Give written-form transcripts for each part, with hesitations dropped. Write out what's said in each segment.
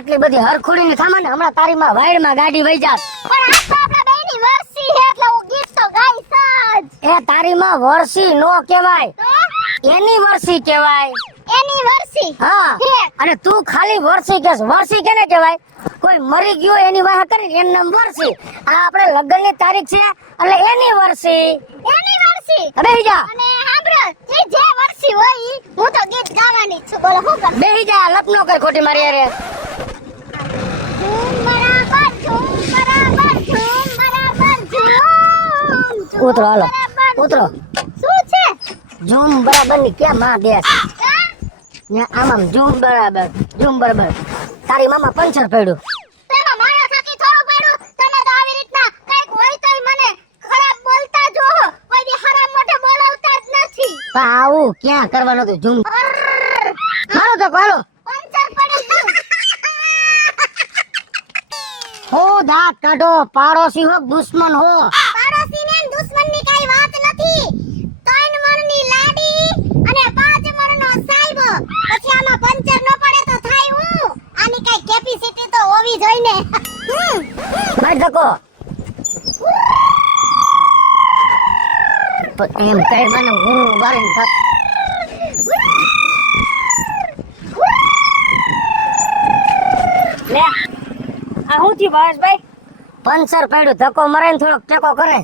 આટલી બધી હરખુડીની થામા ને હમણાં તારી માં વાયડમાં ગાડી વઈ જાત. પણ આ તો આપણા બેયની વર્ષી હે એટલે હું ગીત તો ગાઈશ જ. એ તારી માં વર્ષી નો કહેવાય, તો એની વર્ષી કહેવાય. એની વર્ષી હા, હે. અને તું ખાલી વર્ષી કેસ. વર્ષી કેને કહેવાય? કોઈ મરી ગયો એની વાહ કરી એનું નામ વર્ષી. આ આપણે લગ્નની તારીખ છે એટલે એની વર્ષી. એની વર્ષી બેહી જા, અને સાંભળો જે વર્ષી હોય ઈ હું તો ગીત ગાવાની જ છું. બોલો હું ગાઉં? બેહી જા, લપ નો કર ખોટી મારી હારે. ઝૂમ બરાબર ઝૂમ બરાબર ઝૂમ બરાબર ઝૂમ. ઉતરો હાલો, ઉતરો. શું છે? ઝૂમ બરાબર ની ક્યાં માં દેશ? હા? ને આમ ઝૂમ બરાબર, ઝૂમ બરાબર. તારી મામા પંચર પડ્યું. તેમાં મારા થકી થોડું પડ્યું. તમે તો આવી રીતના કઈક હોય તોય મને ખરાબ બોલતા જો હો. કોઈ દી ખરાબ મોઢે બોલાવતા જ નથી. પણ આવું ક્યાં કરવાનું હતું ઝૂમ? અર્ર, હાલો તો હાલો. પંચર પડી ગયું. હો દાંત કાઢો, પાડોશી હો દુશ્મન હો. પાડોશીને ને દુશ્મનની કઈ વાત નથી. 3 મણની લાડી અને 5 મણનો સાહેબ. પછી આમાં પંચર ન પડે તો થાય હું. આની કઈ કેપેસિટી તો હોવી જોઈએ ને. મારી ધક્કો. પણ એમ કઈ મને હું વારીને થાક. લે આ હું થયું ભાવેશભાઈ? પંચર પડ્યું, ધક્કો મરાઈને થોડોક ટેકો કરે.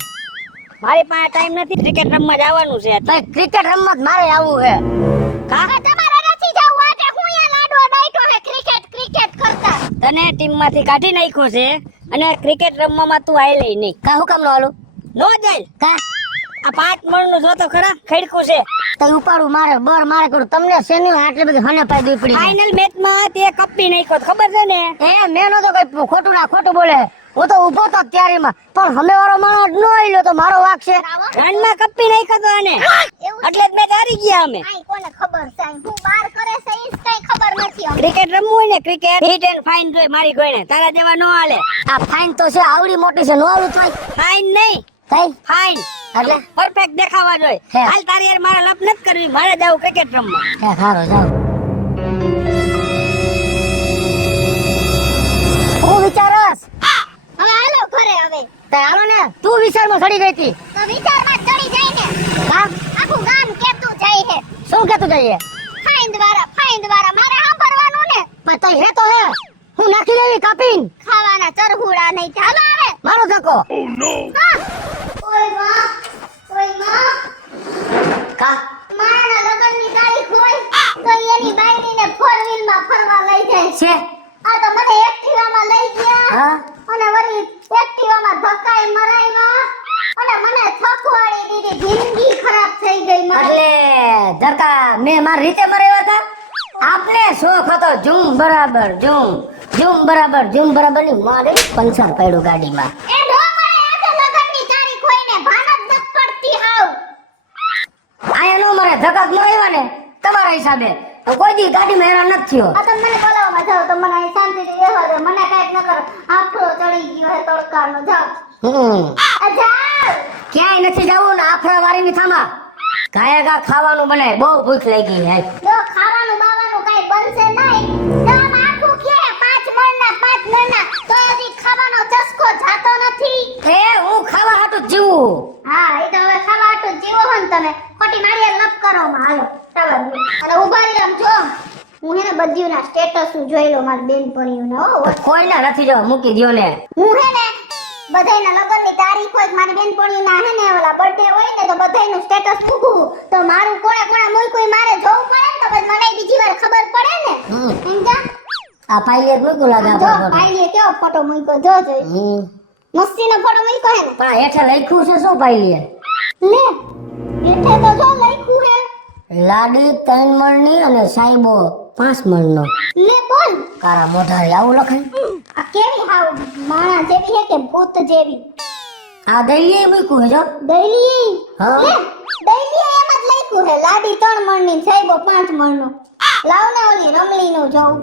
મારી પાસે ટાઈમ નથી, ક્રિકેટ રમવા જવાનું છે. તો ક્રિકેટ રમવા જ મારે આવવું છે. કા હવે તમારે નથી જવું આજે હું યા લાડવો ડાઈટો હે ક્રિકેટ કરતા. તને ટીમમાંથી કાઢી નાખ્યો છે અને ક્રિકેટ રમવામાં તું આઈ લઈ નહીં. કા હું કામ નો હાલું? નો જાય. કા આ 5 મણનું જો તો ખરા ખડકું છે. તો ઉપાડું મારે બર મારે કરું. તમને શેની આટલી બધી હને પાઈ દઈ પડી. ફાઇનલ મેચમાં તે કપ્પી નાખ્યો ખબર છે ને? એ મેં નતો કઈ ખોટું ના ખોટું બોલે. હું તો ઊભો તો ત્યારીમાં પણ હમે વાળો માણસ ન આઈલો તો મારો વાક છે. રનમાં કપ્પી નાખ્યો તો આને એવું એટલે જ મેચ હારી ગયા અમે. આઈ કોને ખબર છે હું બાર કરે છે ઈ કઈ ખબર નથી અમને. ક્રિકેટ રમવું હોય ને ક્રિકેટ હિટ એન્ડ ફાઇન જોઈ મારી કોઈને તારા જેવા નો હાલે. આ ફાઇન તો છે આવડી મોટી છે, નો આવડું તોય ફાઇન નહીં કઈ ફાઇન એટલે પરફેક્ટ દેખાવા જોઈએ. હાલ તારી યાર મારે લપ નથી કરવી, મારે જાવ ક્રિકેટ રમવા. હે સારો જાવ. હું વિચારસ હવે હાલો ઘરે હવે. તે હાલો ને તું વિચારમાં ચડી ગઈ હતી. તો વિચારમાં ચડી જાય ને. હા આખું ગામ કેતું જાય હે. શું કેતું જઈએ? ફાઈન દ્વારા મારે સાંભળવાનું ને. પણ તઈ હે તો હે હું નાખી લેવી કાપીન ખાવાના ચરહુડા નહીં. ચાલો હવે. મારો ધક્કો. હા. ઓય માં કા મારા લગનની તારીખ હોય તો એની બાયડીને 4 વ્હીલમાં ફરવા લઈ જાય છે. આ તો મને એક્ટિવામાં લઈ ગયા હા અને વળી એક્ટિવામાં ધક્કાઈ મરાવ્યા અને મને થકવાડી દીધી. જિંદગી ખરાબ થઈ ગઈ મારી. એટલે ધક્કા મેં મારી રીતે મરાવ્યા હતા. આપને શોખ હતો ઝૂમ બરાબર ઝૂમ બરાબર ની મારે પંચર પડ્યું ગાડીમાં. એ નો મળે આજે લગનની તારીખ હોય ને ભાન જ નથી પડતી હાવ. આયા નો મરે ધક્કા જ મરાવ્યા ને તમારા હિસાબે તો કોઈ દી ગાડીમાં હેરાન નથી થયો. આ તમે મને બોલાવવા જાવ તો મને અહીં શાંતિથી રહેવા દે. મને કાંઈક ન કરો. આફરો ચડી ગયો હે તડકાનો. જાવ આ જાવ. ક્યાંય નથી જવું ને આફરા વાળીની થામા ગાયગા ખાવાનું બને. બહુ ભૂખ લાગી હે. જો ખાવાનું બાવાનું કાંઈ બનશે નહીં તો આમ આખું કે 5 મણના તો હજી ખાવાનો ચસ્કો જાતો નથી. એ હું ખાવા હાટું જીવું. હા એ તો હવે ખાવા હાટું જીવો હો ને તમે. ખોટી મારી લપ કરો માં હાલો. ચાલો અને ઉભા રહી આમ જો હું હે ને બધીઓના સ્ટેટસ જોઈ લો મારી બેનપણીઓને. હો કોઈના નથી જવા મૂકી દ્યો ને. હું હે ને બધાયના લગનની તારીખ હોય મારી બેનપણીના હે ને ઓલા બર્થડે હોય ને તો બધાયનું સ્ટેટસ મૂકું તો મારું કોણે મૂક્યું મારે જોવું પડે ને તો પછી મને બીજી વાર ખબર પડે ને. સમજા? આ પાઈલે મૂકું લાગે જો આપણો. ભાઈએ કેવો ફોટો મૂક્યો જો જોઈ. મસ્તીનો ફોટો મૂક્યો હે ને. પણ આ હેઠે લખ્યું છે શું પાઈલે? લે એટલે તો જો લખ્યું હે લાડી 3 મણની અને સાહેબો 5 મણનો. લે બોલ કારા મોઢારી આવું લખાય. આ કેવી હાવ માણા જેવી હે કે ભૂત જેવી. આ દઈએ મૂક્યું છે જો. દૈલી હા. લે દૈલી એમ જ લખ્યું હે લાડી 3 મણની સાહેબો 5 મણનો. લાવ ને ઓલી રમલીનું જોઉં.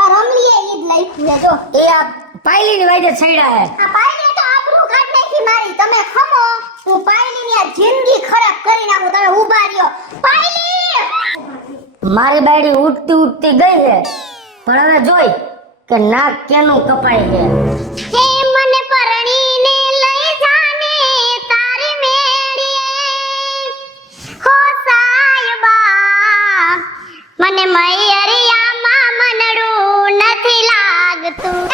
આ રમલીએ ઈ જ લખ્યું હે જો. એ આ પાઈલીની વાજે છેડા હે. આ પાયલી તો આબરૂ કાઢ નાખી મારી. તમે ખમો હું પાયલીની આ જિંદગી ખરાબ કરી નાખું. તમે ઊભા રહ્યો. પાયલી મારી બાયડી ઉઠતી ગઈ છે પણ હવે જોઈ કે નાક કેનું કપાય છે. હે મને પરણીને લઈ જાને તારી મેળીએ હો સાયબા મને મૈયરિયામાં મનડું નથી લાગતું.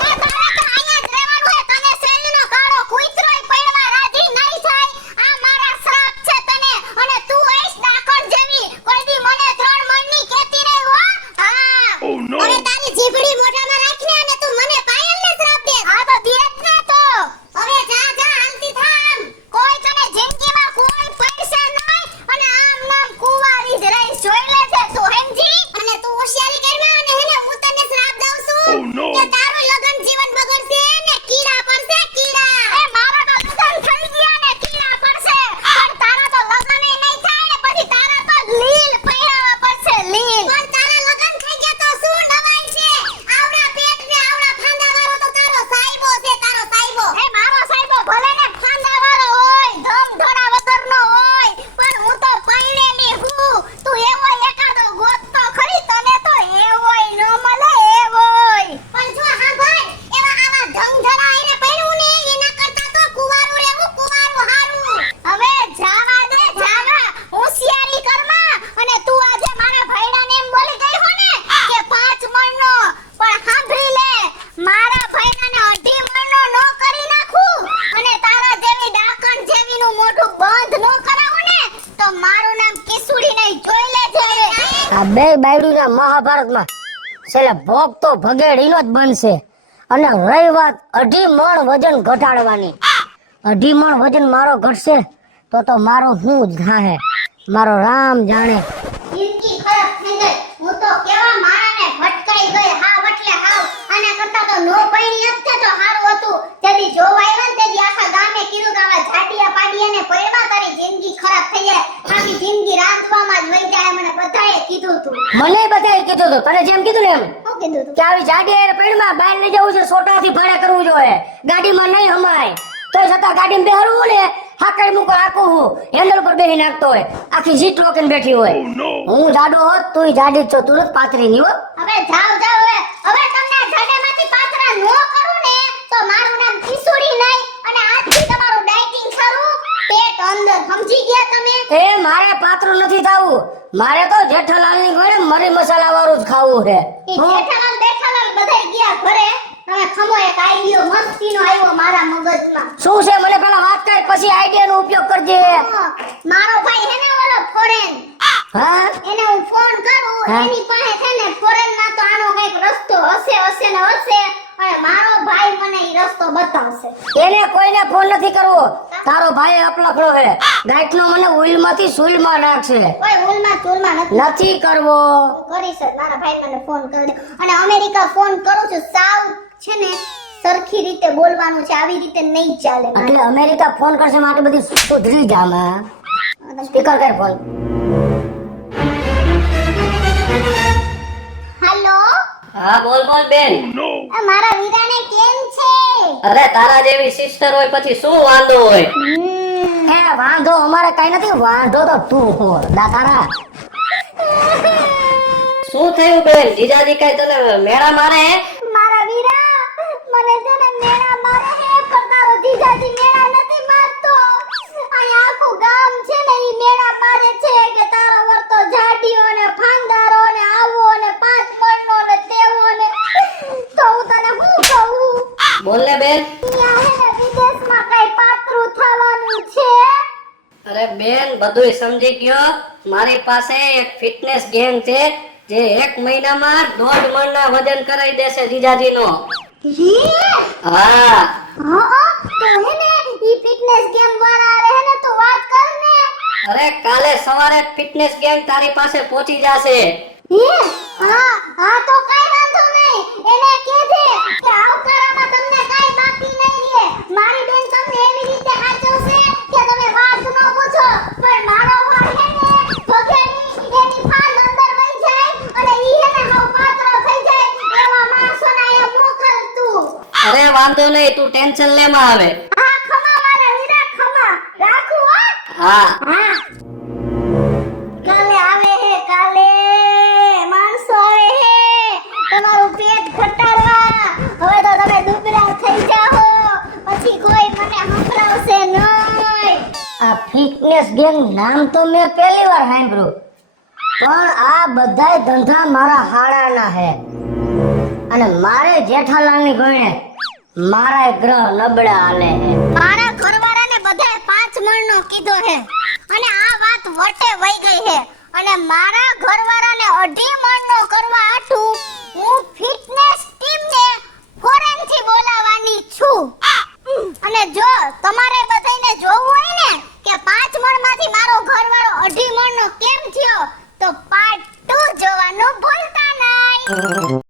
જીભડી મોઢામાં રાખને અને તું મને પાયલને શ્રાપ દે. આ તો ધીરજ ને તો. હવે જા જા હાલતી થામ. કોઈ તને જિંદગીમાં કોઈ પડશે નહીં અને આમ નામ કુંવારી જ રહીશ. જોઈ લેજે તું સમજી. અને તું હોશિયારી કરમાં અને હેને હું તને શ્રાપ દઉં છું કે તારું લગન જીવન બગડશે ને કીડા પડશે કીડા. એ મારા તો લગન થઈ ગયા ને કીડા પડશે. પણ તારા તો લગન નહીં થાય ને પછી તારા તો લીલ પહેરાવા પડશે લીલ. પણ તારા લગન થઈ ગયા તો શું નવાઈ છે? આવડા પેટ ને આવડા ફાંદા વાળો તો તારો સાહેબો છે તારો સાહેબો. એ મારો સાહેબો ભલે ને ફાંદા વાળો હોય ધમ ધડા વગરનો હોય પણ હું તો પૈણેલી હું. તું એવો એકાદો ગોત તો ખરી તને તો એવોય ન મળે એવોય. પણ જો હા ભાઈ એવા આવા ધમ ધડા એને પૈણું ને એના કરતા તો કુવારું રહેવું કુવારું હારું. હવે જાવા દે જાવા હોશિયારી કરમાં. અને તું આજે મારા ભાઈડાને એમ બોલી ગઈ હો ને કે 5 મણનો પણ સાંભળી લે મારા ભાઈડાને 2.5 મણનો નો કરી નાખું અને તારા જેવી ડાકણ જેવીનું મોઢું બંધ નો કરાવું ને તો મારું નામ કિસુડી નહીં જોઈ લેજે. આ બે બાયડુના મહાભારતમાં છેલ્લે ભોગ તો ભગેડીનો જ બનશે. અને રહી વાત 2.5 મણ વજન ઘટાડવાની, 2.5 મણ વજન મારો ઘટશે તો મારો હું જ થાહે મારો રામ જાણે. જિંદગી ખરાબ થઈ ગઈ. હું તો કેવા મારાને ભટકાઈ ગઈ હાવ એટલે હાવ. આના કરતા તો નો પૈણી હતે તો સારું હતું. તેથી જોવા આવ્યા ને તેથી આખા ગામે કીધું કે આવા જાડિયા પાડિયાને પૈણવા તારી જિંદગી ખરાબ થઈ જાય. આખી જિંદગી રાંધવામાં જ વહી જાય. મને બધાએ કીધું તું. મને બધાએ કીધું હતું, તને જેમ કીધું ને એમ શું કીધું તું? કે આવી જાડી પેડમાં બહાર લઈ જવું છે, સોટાથી ભાડે કરવું જોઈએ, ગાડીમાં નહીં હમાય. તો છતાં ગાડીમાં બેહરવું ને હાકડ મૂકો આખું હું હેન્ડલ પર બેહી નાખતો હોય, આખી સીટ રોકીને બેઠી હોય. હું જાડો હોત તુંય જાડી જ છો, તું નથી પાતળી ની હો. હવે જાવ જાવ હવે તમને આ જાડામાંથી પાતળા નો કરું ને તો મારું નામ કિસુડી નહીં અને આજથી તમારું ડાયટિંગ શરૂ પેટ અંદર. સમજી ગયા તમે? એ મારે પાતળું નથી થાવું, મારે તો જેઠાલાલની ઘરે મરી મસાલા વાળું જ ખાવું છે. ઈ જેઠાલાલ બેઠાલાલ બધાય ગયા ઘરે. હવે ખમો એક આઈડિયો મસ્તીનો આવ્યો મારા મગજમાં. શું છે મને પેલા વાત કર પછી આઈડિયાનો ઉપયોગ કરજે. મારો ભાઈ હે ને ઓલો ફોરેન, હા એને હું ફોન કરું હા? એની પાસે છે ને ફોરેનમાં તો આનો કઈક રસ્તો હશે ને હશે અને મારો ભાઈ મને ઈ રસ્તો બતાવશે. એને કોઈને ફોન નથી કરવો, તારો ભાઈ અપલખડો છે, ગાંઠનો મને ઉઈલમાંથી સુઈલમાં નાખશે. કોઈ ભૂલમાં ચૂલમાં નથી કરવો. હું કરીશ જ. મારા ભાઈ મને ફોન કરી દે. અને અમેરિકા ફોન કરું છું સાવ છે ને સરખી રીતે બોલવાનું છે, આવી રીતે નહીં ચાલે. એટલે અમેરિકા ફોન કરશે માટે બધી સુધરી જામાં. સ્પીકર કર ફોન. હેલો હા બોલ બોલ બેન. મારા વીરાને કેમ છે? અરે તારા જેવી સિસ્ટર હોય પછી શું વાંધો હોય? એ વાંધો અમારે કઈ નથી, વાંધો તો તું હો દાતારા. શું થયું બેન? જીજાજી કઈ તને મેળા મારે હે? મારા વીરા મને છે ને મેળા મારે હે પણ તારો જીજાજી મેળા નથી મારતો. અહીંયા આખું ગામ છે ને ઈ મેળા મારે છે કે તારો વર્તો જાડીઓ ને ફાંદારો ને આવો ને 5 મણનો ને તેવો ને. તો હું તને શું કહું? બોલ ને બેન. અહીંયા હે ને વિદેશમાં કઈ પાતરું થવાનું છે. અરે બેન બધુંય સમજી ગયો. મારી પાસે એક ફિટનેસ ગેંગ છે જે 1 મહિનામાં 1.5 મણના વજન કરાવી દેશે જીજાજીનો. હા હા તો હે ને ઈ ફિટનેસ ગેમ વાળા રહે ને તો વાત કર ને. અરે કાલે સવારે ફિટનેસ ગેંગ તારી પાસે પહોંચી જશે. હા હા તો કઈ વાંધો નહીં. એને કહેજે કે આવકારામાં તમને કાઈ બાકી નહીં રહે. મારી બેન તમને એવી રીતે સાચવશે કે તમે વાત ન પૂછો. પણ મારો ભાઈ હે ને ભગેની એની ફાંદ અંદર વઈ જાય અને ઈ હે ને હાવ પાતળો થઈ જાય એવા માણસોને અહીંયા મોકલ તું. અરે વાંધો નહીં, તું ટેન્શન લેમાં આવે. હા ખમા મારા વીરા ખમા. રાખું હો. હા હા કાલે આવે હે કાલે માણસો આવે હે તમારું પેટ ફિટનેસ ગેંગ નામ તો મેં પહેલી વાર સાંભળ્યું, પણ આ બધાય ધંધા મારા હાડાના હે અને મારે જેઠાલાલની ગણે મારા ગ્રહ નબળા હાલે હે. મારા ઘરવાળાને બધાએ 5 મણનો કીધો હે અને આ વાત વટે વઈ ગઈ હે અને મારા ઘરવાળાને 2.5 મણનો કરવા આટું હું ફિટનેસ ટીમને ફોરેનથી બોલાવવાની છું. અને જો તમારે બધાને જોવું હોય ને કે 5 મણમાંથી મારો ઘરવાળો 2.5 મણનો કેમ થયો તો પાર્ટ 2 જોવાનું ભૂલતા નહીં.